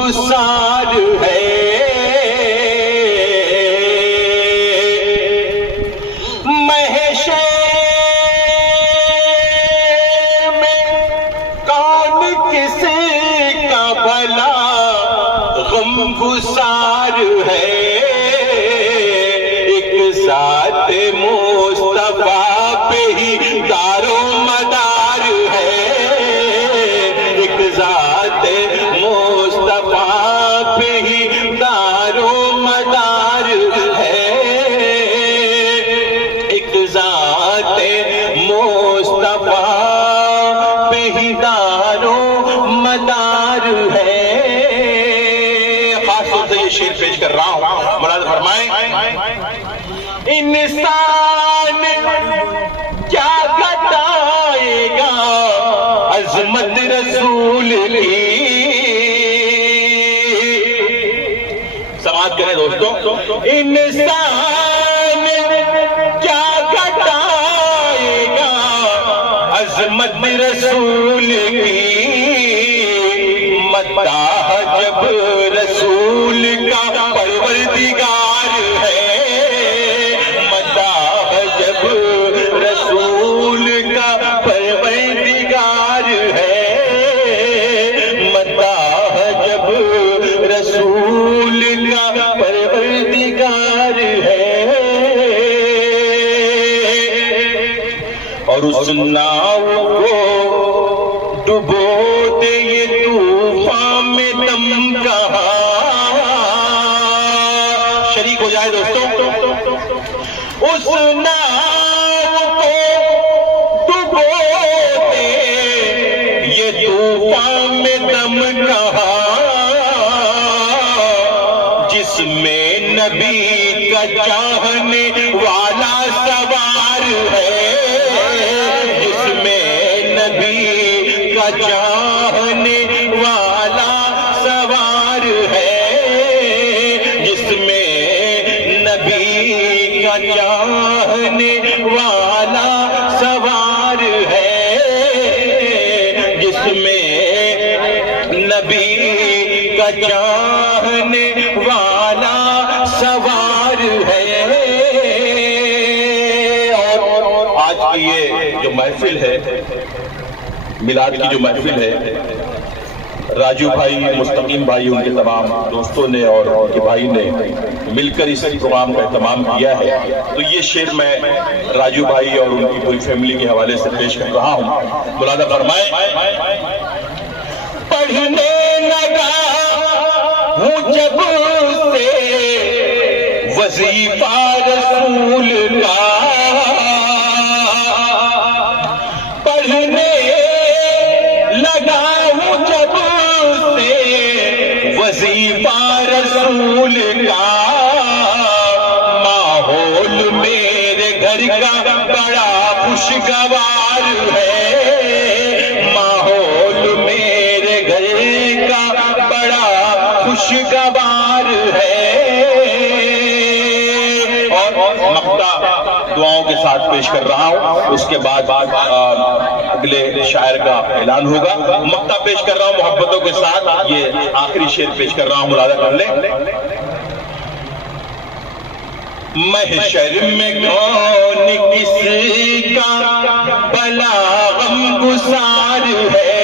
گسار ہے، محشر میں کون کس کا بھلا غم گسار ہے، ایک ذات مصطفیٰ پہ ہی دار و مدار ہے، ایک ذات مصطفیٰ پہ ہی دار و مدار ہے، ایک ذات مصطفیٰ پہ ہی دار و مدار ہے۔ خاص طور سے یہ شعر پیش کر رہا ہوں، مراد فرمائیں، انسان کیا بتائے گا عظمت رسول کی، سماعت کریں دوستوں، انسان کیا بتائے گا عظمت رسول کی، مداح جب رسول کا پروردگار ہے، مداح جب رسول کا پروردگار ہے، مداح جب رسول کا پروردگار ہے، اور اس ناؤ کو ڈبو دے یہ طوفان میں دم کہاں، شریک ہو جائے دوستوں، اس ناؤ کو ڈبو دے یہ طوفان میں دم کہاں، جس میں نبی کا چاہنے والا سوار ہے، جس میں نبی کا چاہنے والا سوار ہے، جس میں نبی کا چاہنے والا سوار ہے، جس میں نبی کا چاہنے والا سوار ہے۔ اور آج کی یہ جو محفل ہے، میلاد کی جو محفل ہے، راجو بھائی، مستقیم بھائی، ان کے تمام دوستوں نے اور ان کے بھائی نے مل کر اس پروگرام کا اہتمام کیا ہے، تو یہ شعر میں راجو بھائی اور ان کی پوری فیملی کے حوالے سے پیش کر رہا ہوں، ملازہ فرمائیں، پڑھنے لگا ہوں جب سے وظیفہ رسول کا، پڑھنے لگا ہوں جب سے وظیفہ رسول کا، ماحول میرے گھر کا بڑا خوشگوار ہے، ماحول میرے گھر کا بڑا خوشگوار ہے، اور مقطع دعاؤں کے ساتھ پیش کر رہا ہوں، اس کے بعد اگلے شاعر کا اعلان ہوگا۔ مقطع پیش کر رہا ہوں محبتوں کے ساتھ، یہ آخری شعر پیش کر رہا ہوں، ملاحظہ کر لیں۔ محشر میں کون کس کا بھلا غم گسار ہے،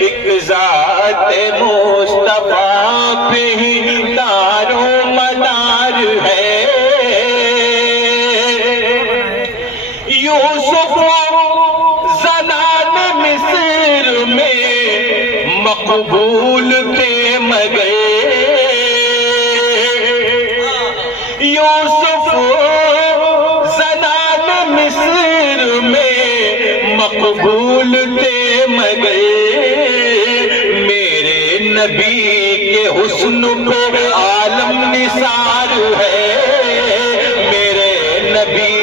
ایک ذات مصطفیٰ پہ ہی دار و مدار ہے، یوسف زنان مصر میں مقبول تھے مگر، یوسف زنان مصر میں مقبول تھے مگر، میرے نبی کے حسن پہ عالم نثار ہے، میرے نبی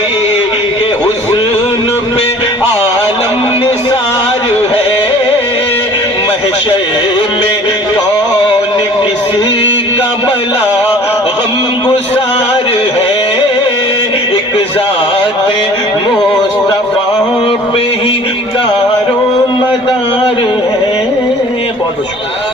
کے حسن پہ عالم نثار ہے، محشر میں کون کسی کا بھلا غم گسار ہے، ایک ذات مصطفیٰ پہ ہی دار و مدار ہے۔ بہت شکریہ۔